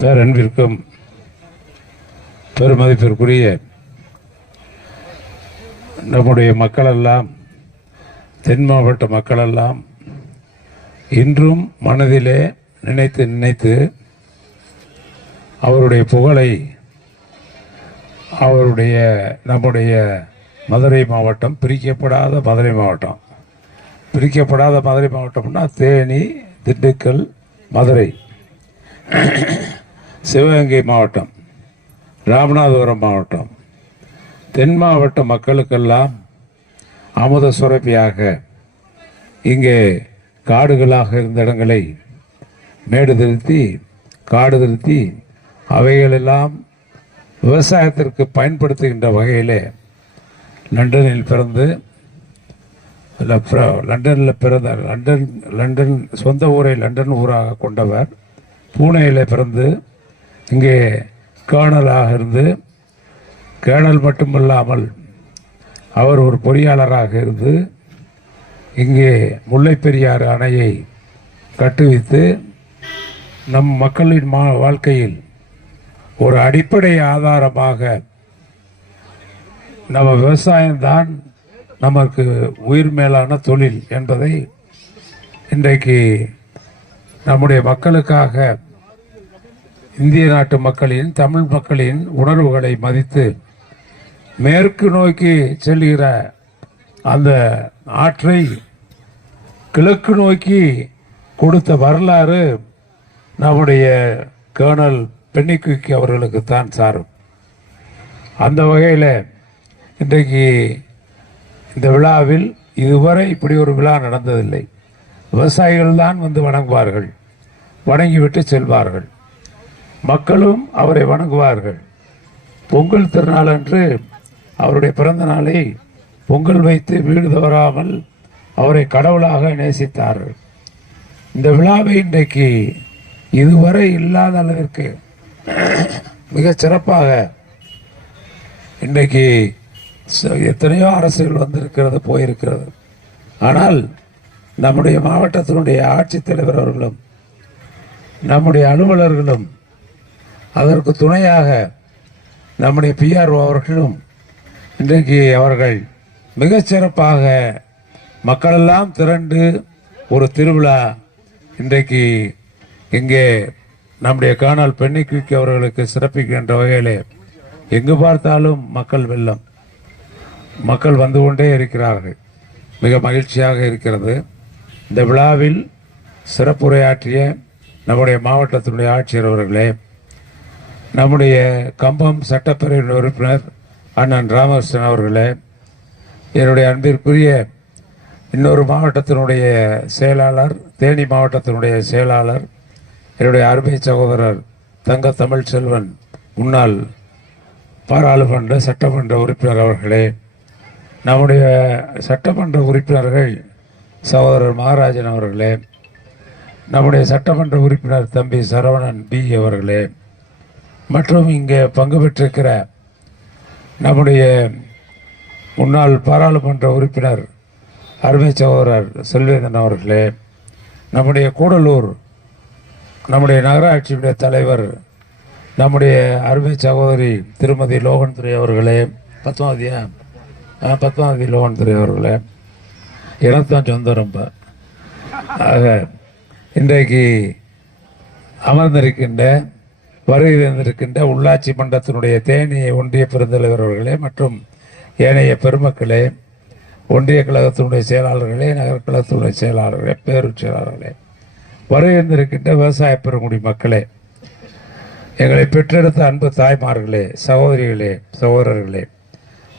பேரன்பிற்கும் பெருமதிப்பிற்குரிய நம்முடைய மக்களெல்லாம் தென் மாவட்ட மக்களெல்லாம் இன்றும் மனதிலே நினைத்து நினைத்து அவருடைய புகழை அவருடைய நம்முடைய மதுரை மாவட்டம் பிரிக்கப்படாத மதுரை மாவட்டம். பிரிக்கப்படாத மதுரை மாவட்டம்னா தேனி திண்டுக்கல் மதுரை சிவகங்கை மாவட்டம் ராமநாதபுரம் மாவட்டம். தென் மாவட்ட மக்களுக்கெல்லாம் அமுத சுரப்பியாக இங்கே காடுகளாக இருந்த இடங்களை மேடு திருத்தி காடு திருத்தி அவைகளெல்லாம் விவசாயத்திற்கு பயன்படுத்துகின்ற வகையிலே லண்டனில் பிறந்து லண்டனில் பிறந்த லண்டன் லண்டன் சொந்த ஊரை லண்டன் ஊராக கொண்டவர். பூனேயில் பிறந்து இங்கே கேர்னலாக இருந்து கேர்னல் மட்டுமல்லாமல் அவர் ஒரு பொறியாளராக இருந்து இங்கே முல்லை பெரியாறு அணையை கட்டுவித்து நம் மக்களின் மா வாழ்க்கையில் ஒரு அடிப்படை ஆதாரமாக நம்ம விவசாயம்தான் நமக்கு உயிர் மேலான தொழில் என்பதை இன்றைக்கு நம்முடைய மக்களுக்காக இந்திய நாட்டு மக்களின் தமிழ் மக்களின் உணர்வுகளை மதித்து மேற்கு நோக்கி செல்கிற அந்த ஆற்றை கிழக்கு நோக்கி கொடுத்த வரலாறு நம்முடைய கேர்னல் பென்னிக்குக்கி அவர்களுக்கு தான் சாரும். அந்த வகையில் இன்றைக்கு இந்த விழாவில் இதுவரை இப்படி ஒரு விழா நடந்ததில்லை. விவசாயிகள் தான் வந்து வணங்குவார்கள். வணங்கிவிட்டு செல்வார்கள். மக்களும் அவரை வணங்குவார்கள். பொங்கல் திருநாள் அன்று அவருடைய பிறந்த நாளை பொங்கல் வைத்து வீடு தவறாமல் அவரை கடவுளாக நேசித்தார்கள். இந்த விழாவை இன்றைக்கு இதுவரை இல்லாத அளவிற்கு மிக சிறப்பாக இன்றைக்கு எத்தனையோ அரசுகள் வந்திருக்கிறது போயிருக்கிறது. ஆனால் நம்முடைய மாவட்டத்தினுடைய ஆட்சித்தலைவர் அவர்களும் நம்முடைய அலுவலர்களும் அதற்கு துணையாக நம்முடைய பிஆர்ஓ அவர்களும் இன்றைக்கு அவர்கள் மிகச்சிறப்பாக மக்களெல்லாம் திரண்டு ஒரு திருவிழா இன்றைக்கு இங்கே நம்முடைய காணால் பெண்ணிக்கு அவர்களுக்கு சிறப்பிக்கின்ற வகையிலே எங்கு பார்த்தாலும் மக்கள் வெள்ளம். மக்கள் வந்து கொண்டே இருக்கிறார்கள். மிக மகிழ்ச்சியாக இருக்கிறது. இந்த விழாவில் சிறப்புரையாற்றிய நம்முடைய மாவட்டத்தினுடைய ஆட்சியர் அவர்களே நம்முடைய கம்பம் சட்டப்பேரவை உறுப்பினர் அண்ணன் ராமகிருஷ்ணன் அவர்களே என்னுடைய அன்பிற்குரிய இன்னொரு மாவட்டத்தினுடைய செயலாளர் தேனி மாவட்டத்தினுடைய செயலாளர் என்னுடைய அருமை சகோதரர் தங்க தமிழ் செல்வன் முன்னாள் பாராளுமன்ற சட்டமன்ற உறுப்பினர் அவர்களே நம்முடைய சட்டமன்ற உறுப்பினர்கள் சகோதரர் மகாராஜன் அவர்களே நம்முடைய சட்டமன்ற உறுப்பினர் தம்பி சரவணன் பி அவர்களே மற்றும் இங்கே பங்கு பெற்றிருக்கிற நம்முடைய முன்னாள் பாராளுமன்ற உறுப்பினர் அருமை சகோதரர் செல்வேந்தன் அவர்களே நம்முடைய கூடலூர் நம்முடைய நகராட்சியுடைய தலைவர் நம்முடைய அருமை சகோதரி திருமதி லோகன் துரை அவர்களே பத்மாவதியா பத்தாம் தேதி லோன் துரை அவர்களே எனக்குத்தான் சொந்தம் ரொம்ப. ஆக இன்றைக்கு அமர்ந்திருக்கின்ற வருகிறந்திருக்கின்ற உள்ளாட்சி மன்றத்தினுடைய தேனி ஒன்றிய பெருந்தலைவர் அவர்களே மற்றும் ஏனைய பெருமக்களே ஒன்றிய கழகத்தினுடைய செயலாளர்களே நகர் கழகத்தினுடைய செயலாளர்களே பேரூர் செயலாளர்களே வருகிறந்திருக்கின்ற விவசாய பெருங்குடி மக்களே எங்களை பெற்றெடுத்த அன்பு தாய்மார்களே சகோதரிகளே சகோதரர்களே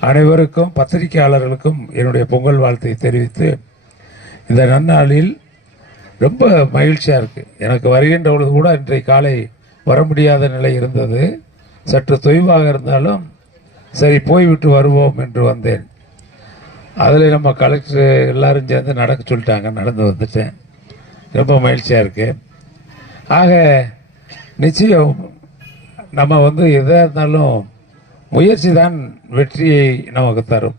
அனைவருக்கும் பத்திரிகையாளர்களுக்கும் என்னுடைய பொங்கல் வாழ்த்தை தெரிவித்து இந்த நன்னாளில் ரொம்ப மகிழ்ச்சியாக இருக்குது எனக்கு வருகின்ற பொழுது கூட இன்றைய காலை வர முடியாத நிலை இருந்தது. சற்று தொய்வாக இருந்தாலும் சரி போய்விட்டு வருவோம் என்று வந்தேன். அதில் நம்ம கலெக்டர் எல்லாரும் சேர்ந்து நடக்க சொல்லிட்டாங்க நடந்து வந்துட்டேன். ரொம்ப மகிழ்ச்சியாக இருக்குது ஆக நிச்சயம் நம்ம வந்து எதாக இருந்தாலும் முயற்சி தான் வெற்றியை நமக்கு தரும்.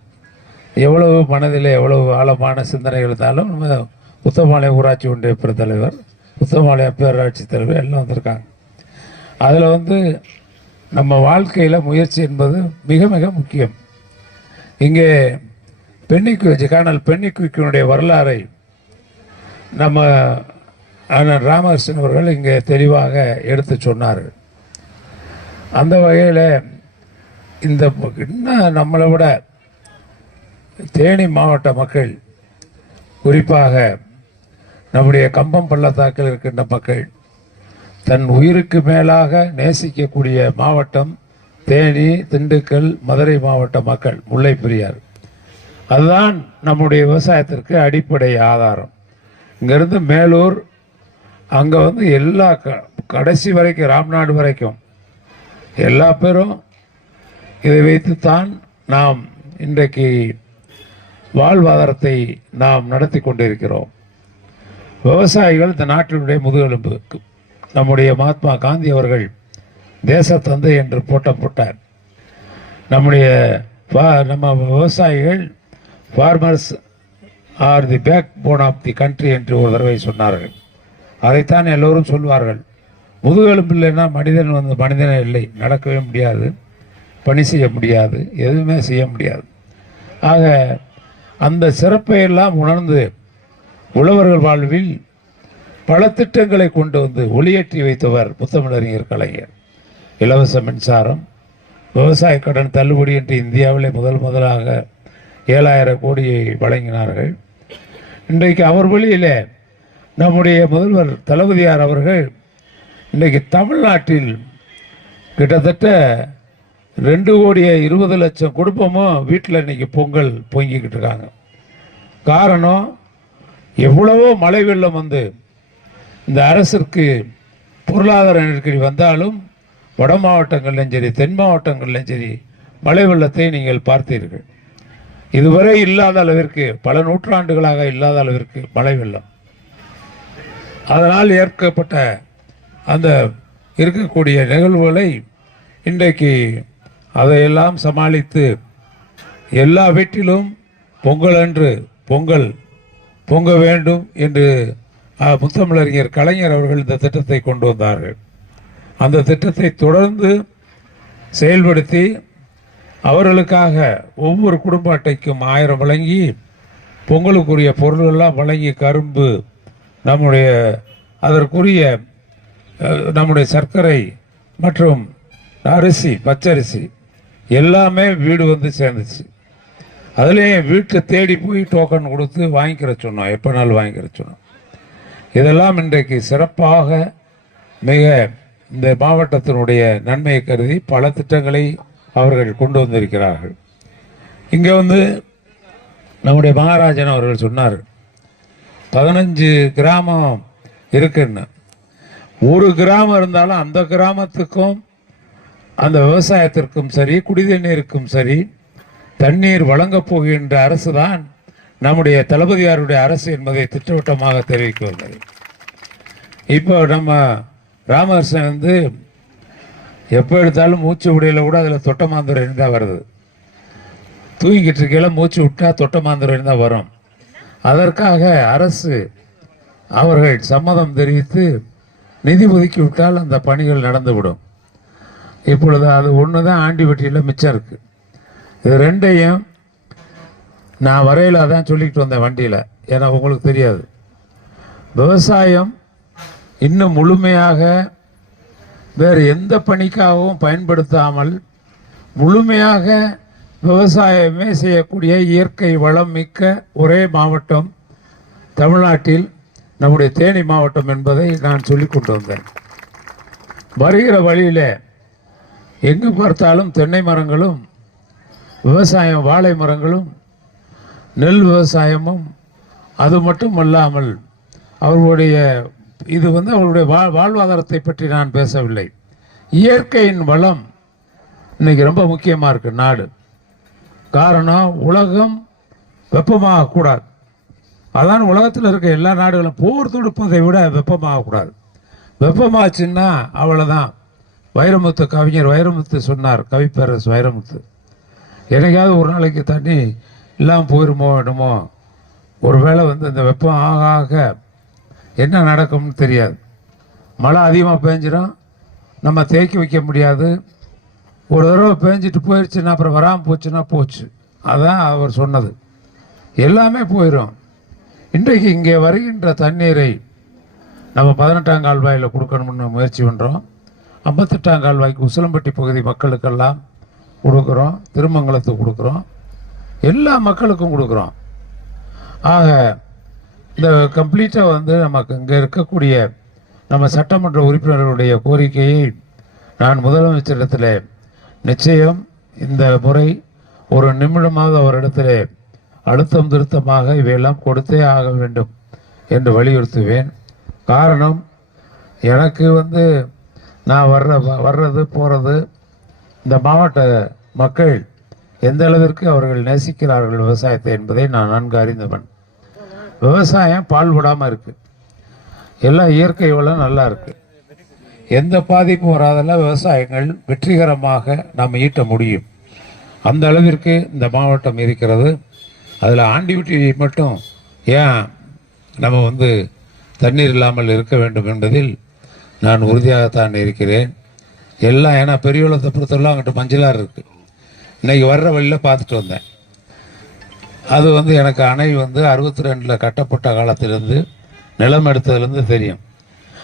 எவ்வளவு மனதில் எவ்வளவு ஆழமான சிந்தனைகள் இருந்தாலும் நம்ம உத்தமாலய ஊராட்சி ஒன்றிய பெருந்தலைவர் உத்தமாலய பேரூராட்சி தலைவர் எல்லாம் வந்திருக்காங்க. அதில் வந்து நம்ம வாழ்க்கையில் முயற்சி என்பது மிக மிக முக்கியம். இங்கே பெண்ணிக்கு காணல் பெண்ணிக்குவினுடைய வரலாறை நம்ம அண்ணன் ராமகிருஷ்ணன் அவர்கள் இங்கே தெளிவாக எடுத்து சொன்னார். அந்த வகையில் இந்த இன்னும் நம்மளை விட தேனி மாவட்ட மக்கள் குறிப்பாக நம்முடைய கம்பம் பள்ளத்தாக்கில் இருக்கின்ற மக்கள் தன் உயிருக்கு மேலாக நேசிக்கக்கூடிய மாவட்டம் தேனி திண்டுக்கல் மதுரை மாவட்ட மக்கள் முல்லை பெரியார். அதுதான் நம்முடைய விவசாயத்திற்கு அடிப்படை ஆதாரம். இங்கேருந்து மேலூர் அங்கே வந்து எல்லா க கடைசி வரைக்கும் ராம்நாடு வரைக்கும் எல்லா பேரும் இதை வைத்துத்தான் நாம் இன்றைக்கு வாழ்வாதாரத்தை நாம் நடத்தி கொண்டிருக்கிறோம். விவசாயிகள் இந்த நாட்டினுடைய முதுகெலும்பு. நம்முடைய மகாத்மா காந்தி அவர்கள் தேச தந்தை என்று போட்டம் போட்டார். நம்முடைய நம்ம விவசாயிகள் farmers are the backbone of the country என்று ஒரு தடவை சொன்னார்கள். அதைத்தான் எல்லோரும் சொல்வார்கள். முதுகெலும்பு இல்லைன்னா மனிதன் வந்து மனிதனே இல்லை. நடக்கவே முடியாது. பணி செய்ய முடியாது எதுவுமே செய்ய முடியாது. ஆக அந்த சிறப்பை எல்லாம் உணர்ந்து உழவர்கள் வாழ்வில் பல திட்டங்களை கொண்டு வந்து ஒளியேற்றி வைத்தவர் புத்தமிழறிஞர் கலைஞர். இலவச மின்சாரம் விவசாய கடன் தள்ளுபடி என்று இந்தியாவிலே முதல் முதலாக ஏழாயிரம் கோடியை வழங்கினார்கள். இன்றைக்கு அவர் வழியிலே நம்முடைய முதல்வர் தளபதியார் அவர்கள் இன்றைக்கு தமிழ்நாட்டில் கிட்டத்தட்ட ரெண்டு கோடியே இருபது லட்சம் குடும்பமும் வீட்டில் இன்னைக்கு பொங்கல் பொங்கிக்கிட்டு இருக்காங்க. காரணம் எவ்வளவோ மழை வெள்ளம் வந்து இந்த அரசிற்கு பொருளாதார நெருக்கடி வந்தாலும் வட மாவட்டங்கள்லையும் சரி தென் மாவட்டங்கள்லையும் சரி மழை வெள்ளத்தை நீங்கள் பார்த்தீர்கள். இதுவரை இல்லாத அளவிற்கு பல நூற்றாண்டுகளாக இல்லாத அளவிற்கு மழை வெள்ளம். அதனால் ஏற்கப்பட்ட அந்த இருக்கக்கூடிய நிகழ்வுகளை இன்றைக்கு அதையெல்லாம் சமாளித்து எல்லா வீட்டிலும் பொங்கல் அன்று பொங்கல் பொங்க வேண்டும் என்று முத்தமிழறிஞர் கலைஞர் அவர்கள் இந்த திட்டத்தை கொண்டு வந்தார்கள். அந்த திட்டத்தை தொடர்ந்து செயல்படுத்தி அவர்களுக்காக ஒவ்வொரு குடும்ப அட்டைக்கும் ஆயிரம் வழங்கி பொங்கலுக்குரிய பொருள்கள்லாம் வழங்கி கரும்பு நம்முடைய அதற்குரிய நம்முடைய சர்க்கரை மற்றும் அரிசி பச்சரிசி எல்லாமே வீடு வந்து சேர்ந்துச்சு. அதுலேயும் வீட்டில் தேடி போய் டோக்கன் கொடுத்து வாங்கிக்கிற சொன்னோம். எப்போ நாள் வாங்கிக்கிற சொன்னோம். இதெல்லாம் இன்றைக்கு சிறப்பாக மிக இந்த மாவட்டத்தினுடைய நன்மையை கருதி பல திட்டங்களை அவர்கள் கொண்டு வந்திருக்கிறார்கள். இங்கே வந்து நம்முடைய மகாராஜன் அவர்கள் சொன்னார் பதினஞ்சு கிராமம் இருக்குன்னு. ஒரு கிராமம் இருந்தாலும் அந்த கிராமத்துக்கும் அந்த விவசாயத்திற்கும் சரி குடிநீருக்கும் சரி தண்ணீர் வழங்கப் போகின்ற அரசு தான் நம்முடைய தளபதியாருடைய அரசு என்பதை திட்டவட்டமாக தெரிவிக்க வந்தது இப்போ நம்ம ராமகிருஷ்ணன் வந்து எப்போ எடுத்தாலும் மூச்சு விடையில் கூட அதில் தொட்டமாந்துரை தான் வருது. தூங்கிட்டு இருக்கையில மூச்சு விட்டா தொட்டமாந்துரை தான் வரும். அதற்காக அரசு அவர்கள் சம்மதம் தெரிவித்து நிதி ஒதுக்கி விட்டால் அந்த பணிகள் நடந்துவிடும். இப்பொழுது அது ஒன்று தான் ஆண்டிவட்டியில் மிச்சம் இருக்குது இது ரெண்டையும் நான் வரையில் தான் சொல்லிக்கிட்டு வந்தேன் வண்டியில். ஏன்னா உங்களுக்கு தெரியாது. விவசாயம் இன்னும் முழுமையாக வேறு எந்த பணிக்காகவும் பயன்படுத்தாமல் முழுமையாக விவசாயமே செய்யக்கூடிய இயற்கை வளம் மிக்க ஒரே மாவட்டம் தமிழ்நாட்டில் நம்முடைய தேனி மாவட்டம் என்பதை நான் சொல்லிக் கொண்டு வந்தேன். வருகிற வழியிலே எங்கு பார்த்தாலும் தென்னை மரங்களும் விவசாயம் வாழை மரங்களும் நெல் விவசாயமும் அது மட்டும் அல்லாமல் அவர்களுடைய இது வந்து அவர்களுடைய வா வாழ்வாதாரத்தை பற்றி நான் பேசவில்லை. இயற்கையின் வளம் இன்னைக்கு ரொம்ப முக்கியமாக இருக்குது நாடு. காரணம் உலகம் வெப்பமாகக்கூடாது அதான் உலகத்தில் இருக்க எல்லா நாடுகளும் போர் தொடுப்பதை விட வெப்பமாகக்கூடாது வெப்பமாச்சுன்னா அவ்வளோதான் வைரமுத்து கவிஞர் வைரமுத்து சொன்னார் கவிப்பேரரசு வைரமுத்து. என்னைக்காவது ஒரு நாளைக்கு தண்ணி இல்லாமல் போயிருமோ என்னமோ? ஒரு வேளை வந்து இந்த வெப்பம் ஆக ஆக என்ன நடக்கும்னு தெரியாது. மழை அதிகமாக பெஞ்சிடும் நம்ம தேக்கி வைக்க முடியாது. ஒரு தடவை பேஞ்சிட்டு போயிடுச்சுன்னா அப்புறம் வராமல் போச்சுன்னா போச்சு. அதான் அவர் சொன்னது. எல்லாமே போயிடும் இன்றைக்கு இங்கே வருகின்ற தண்ணீரை நம்ம பதினெட்டாம் கால்வாயில் கொடுக்கணும்னு முயற்சி பண்ணுறோம் ஐம்பத்தெட்டாம் கால்வாய்க்கு உசிலம்பட்டி பகுதி மக்களுக்கெல்லாம் கொடுக்குறோம் திருமங்கலத்துக்கு கொடுக்குறோம். எல்லா மக்களுக்கும் கொடுக்குறோம். ஆக இந்த கம்ப்ளீட்டாக வந்து நமக்கு இங்கே இருக்கக்கூடிய நம்ம சட்டமன்ற உறுப்பினர்களுடைய கோரிக்கையை நான் முதலமைச்சரிடத்தில் நிச்சயம் இந்த முறை ஒரு நிமிடமாக அவரிடத்தில் அழுத்தம் திருத்தமாக இவையெல்லாம் கொடுத்தே ஆக வேண்டும் என்று வலியுறுத்துவேன். காரணம் எனக்கு வந்து நான் வர்ற வர்றது போகிறது இந்த மாவட்ட மக்கள் எந்த அளவிற்கு அவர்கள் நேசிக்கிறார்கள் விவசாயத்தை என்பதை நான் நன்கு அறிந்தவன் விவசாயம் பால் விடாமல் எல்லாம் இயற்கை வளம் நல்லா இருக்குது எந்த பாதிப்பும் வராதெல்லாம் விவசாயங்கள் வெற்றிகரமாக நாம் ஈட்ட முடியும். அந்த அளவிற்கு இந்த மாவட்டம் இருக்கிறது. அதில் ஆண்டிவிட்டி மட்டும் ஏன் நம்ம வந்து தண்ணீர் இல்லாமல் இருக்க வேண்டும் என்பதில் நான் உறுதியாகத்தான் இருக்கிறேன். எல்லாம் ஏன்னா பெரியவளத்தை பொறுத்தவரை அவங்ககிட்ட மஞ்சளாக இருக்குது இன்னைக்கு வர்ற வழியில் பார்த்துட்டு வந்தேன். அது வந்து எனக்கு அணை வந்து அறுபத்தி ரெண்டில் கட்டப்பட்ட காலத்திலேருந்து நிலம் எடுத்ததுலேருந்து தெரியும்.